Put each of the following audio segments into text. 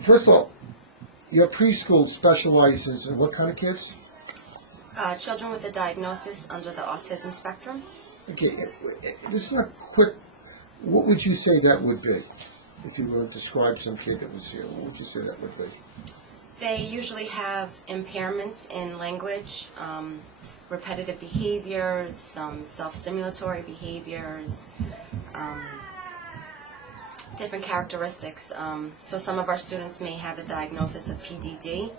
First of all, your preschool specializes in what kind of kids? Children with a diagnosis under the autism spectrum. Okay, this is a quick, what would you say that would be? If you were to describe some kid that was here, what would you say that would be? They usually have impairments in language, repetitive behaviors, some self-stimulatory behaviors, different characteristics. So some of our students may have a diagnosis of PDD,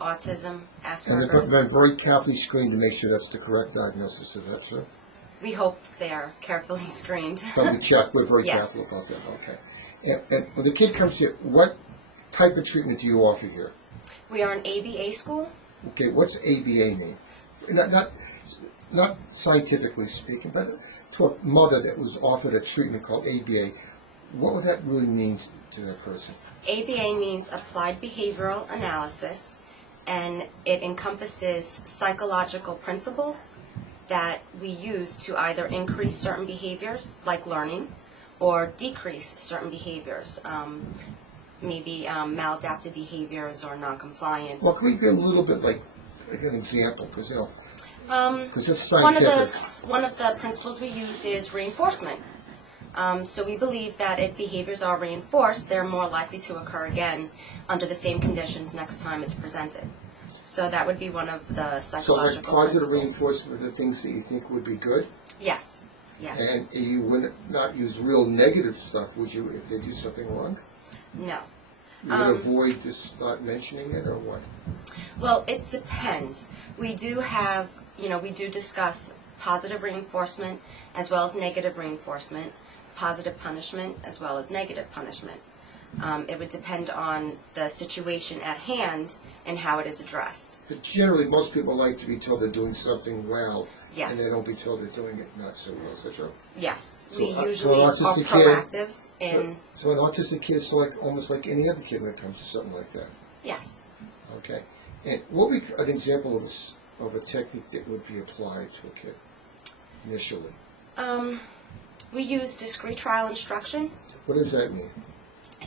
autism, Asperger's. And they've been very carefully screened to make sure that's the correct diagnosis, is that true? We hope they are carefully screened. But we check, we're very Yes. careful about that, okay. And when the kid comes here, what type of treatment do you offer here? We are an ABA school. Okay, what's ABA mean? Not scientifically speaking, but to a mother that was offered a treatment called ABA, what would that really mean to that person? ABA means Applied Behavioral Analysis, and it encompasses psychological principles that we use to either increase certain behaviors, like learning, or decrease certain behaviors, maybe maladaptive behaviors or noncompliance. Well, can we get a little bit like an example? Because, you know, because it's scientific. One of the principles we use is reinforcement. So we believe that if behaviors are reinforced, they're more likely to occur again under the same conditions next time it's presented. So that would be one of the psychological So like positive principles. reinforcement are the things that you think would be good? Yes. Yes. And you would not use real negative stuff, would you, if they do something wrong? No. You would avoid just not mentioning it, or what? Well, it depends. We do have, we do discuss positive reinforcement as well as negative reinforcement, positive punishment as well as negative punishment. It would depend on the situation at hand and how it is addressed. But generally, most people like to be told they're doing something well, Yes. and they don't be told they're doing it not so well. Is that true? Yes. So, We so usually an are autistic proactive in... So an autistic kid is almost like any other kid when it comes to something like that. Yes. Okay. And what would be an example of a technique that would be applied to a kid initially? We use discrete trial instruction. What does that mean?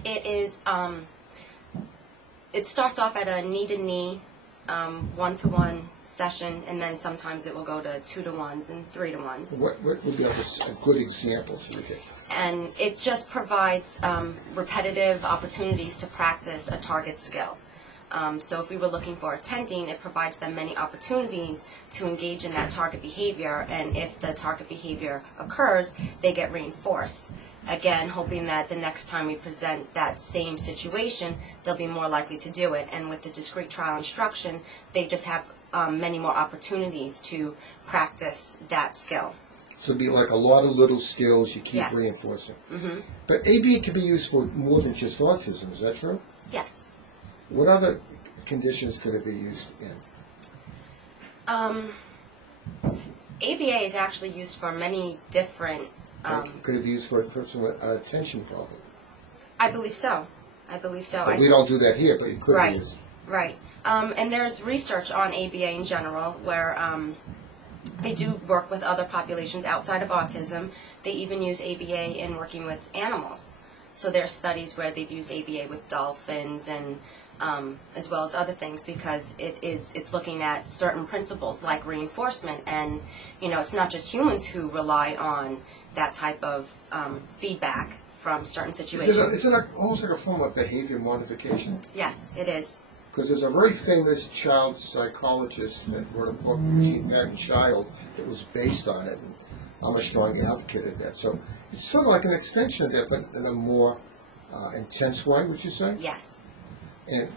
It is, it starts off at a knee-to-knee, one-to-one session, and then sometimes it will go to 2-to-1s and 3-to-1s. What would be a good example for the kid? And it just provides repetitive opportunities to practice a target skill. So if we were looking for attending, it provides them many opportunities to engage in that target behavior, and if the target behavior occurs, they get reinforced. Again, hoping that the next time we present that same situation, they'll be more likely to do it. And with the discrete trial instruction, they just have many more opportunities to practice that skill. So it'd be like a lot of little skills you keep Yes. reinforcing. Mm-hmm. But ABA can be used for more than just autism, is that true? Yes. What other conditions could it be used in? ABA is actually used for many different... Could it be used for a person with an attention problem? I believe so. I believe so. But we don't do that here, but it could Right. be used. Right. And there's research on ABA in general where they do work with other populations outside of autism. They even use ABA in working with animals. So there's studies where they've used ABA with dolphins and as well as other things, because it's looking at certain principles like reinforcement, and it's not just humans who rely on that type of feedback from certain situations. Is it almost like a form of behavior modification? Yes, it is. Because there's a very famous child psychologist that wrote a book, That Child, that was based on it, and I'm a strong advocate of that. So it's sort of like an extension of that, but in a more intense way, would you say? Yes. And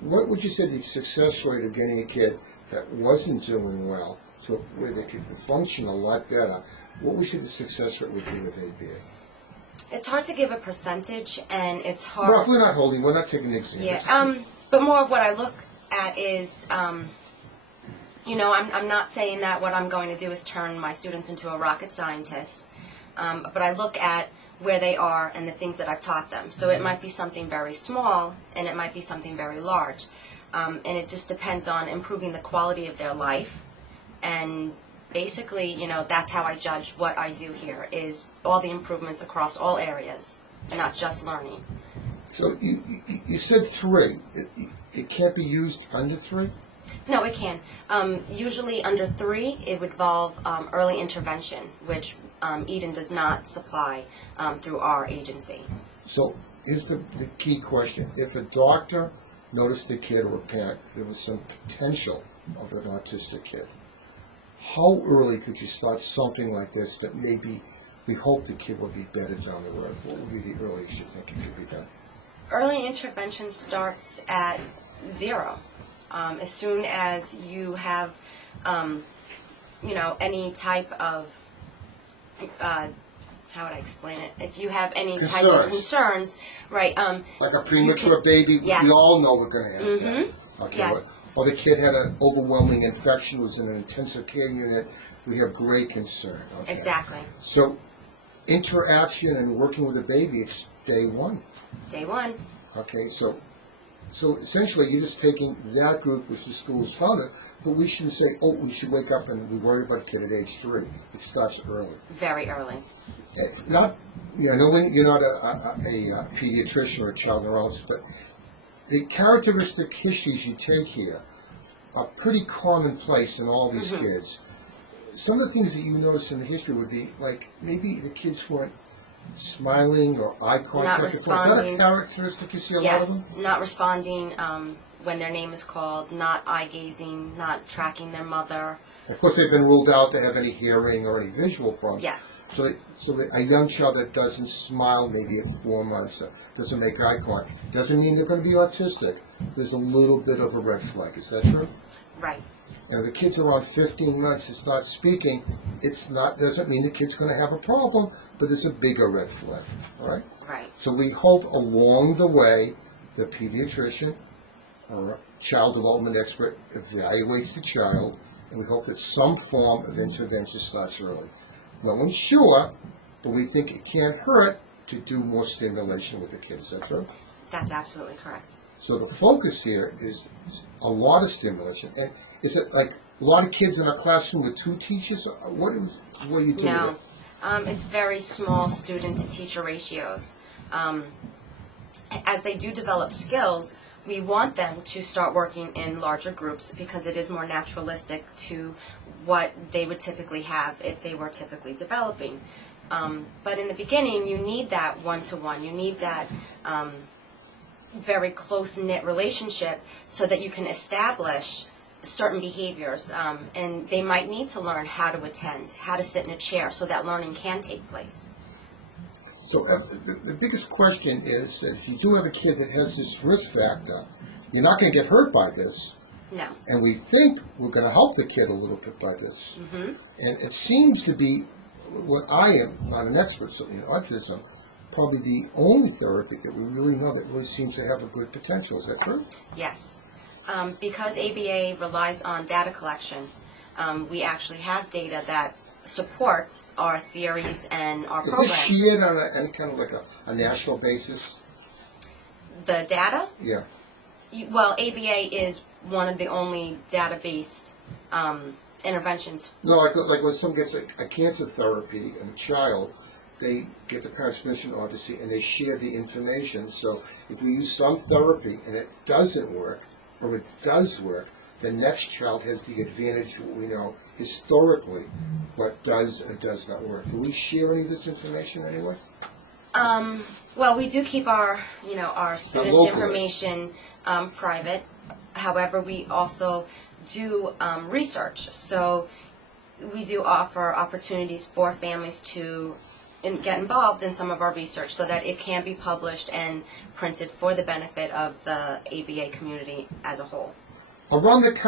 what would you say the success rate of getting a kid that wasn't doing well to where they could function a lot better? What would you say the success rate would be with ABA? It's hard to give a percentage, and it's hard... Well, we're not taking an example. Yeah, but more of what I look at is, I'm not saying that what I'm going to do is turn my students into a rocket scientist, but I look at where they are and the things that I've taught them. So it might be something very small, and it might be something very large. And it just depends on improving the quality of their life. And basically, that's how I judge what I do here, is all the improvements across all areas, not just learning. So you said 3. It can't be used under 3? No, it can. Usually under 3, it would involve early intervention, which Eden does not supply through our agency. So here's the key question. If a doctor noticed a kid or a parent, there was some potential of an autistic kid, how early could you start something like this that maybe we hope the kid will be better down the road? What would be the earliest you think it could be done? Early intervention starts at 0. As soon as you have, any type of, how would I explain it? If you have any type of concerns, right? Like a premature baby, yes. we all know we're going to have that. Okay, yes. Or the kid had an overwhelming infection, was in an intensive care unit, we have great concern. Okay? Exactly. So interaction and working with a baby, it's day 1. Day 1. Okay, so essentially you're just taking that group which the school is founded, but we shouldn't say, oh, we should wake up and we worry about a kid at age 3. It starts early. Very early. It's not, I know you're not a pediatrician or a child neurologist, but the characteristic histories you take here are pretty commonplace in all these kids. Some of the things that you notice in the history would be like maybe the kids weren't smiling or eye contact. Not responding. Is that a characteristic you see a lot of them? Yes, not responding when their name is called, not eye gazing, not tracking their mother. Of course, they've been ruled out to have any hearing or any visual problem. Yes. So a young child that doesn't smile maybe at 4 months, doesn't make eye contact, doesn't mean they're going to be autistic. There's a little bit of a red flag. Is that true? Right. And if the kid's around 15 months, it's not speaking, doesn't mean the kid's going to have a problem, but there's a bigger red flag, all right? Right. So we hope along the way the pediatrician or a child development expert evaluates the child, and we hope that some form of intervention starts early. No one's sure, but we think it can't hurt to do more stimulation with the kid. Is that true? That's absolutely correct. So the focus here is a lot of stimulation. And is it like a lot of kids in a classroom with 2 teachers? What do you do No. with it? It's very small student-to-teacher ratios. As they do develop skills, we want them to start working in larger groups because it is more naturalistic to what they would typically have if they were typically developing. But in the beginning, you need that one-to-one. You need that very close-knit relationship so that you can establish certain behaviors. And they might need to learn how to attend, how to sit in a chair so that learning can take place. So the biggest question is that if you do have a kid that has this risk factor, you're not going to get hurt by this. No. And we think we're going to help the kid a little bit by this. And it seems to be what I am, not an expert certainly in autism, probably the only therapy that we really know that really seems to have a good potential. Is that true? Yes. Because ABA relies on data collection, we actually have data that supports our theories and our program. Is this shared on any kind of like a national basis? The data? Yeah. Well, ABA is one of the only data-based interventions. No, like when someone gets a cancer therapy in a child, they get the parents' permission obviously, and they share the information. So if we use some therapy and it doesn't work, or it does work, the next child has the advantage of what we know historically what does and does not work. Do we share any of this information anyway? Well, we do keep our students' information private. However, we also do research. So we do offer opportunities for families to get involved in some of our research so that it can be published and printed for the benefit of the ABA community as a whole. Around the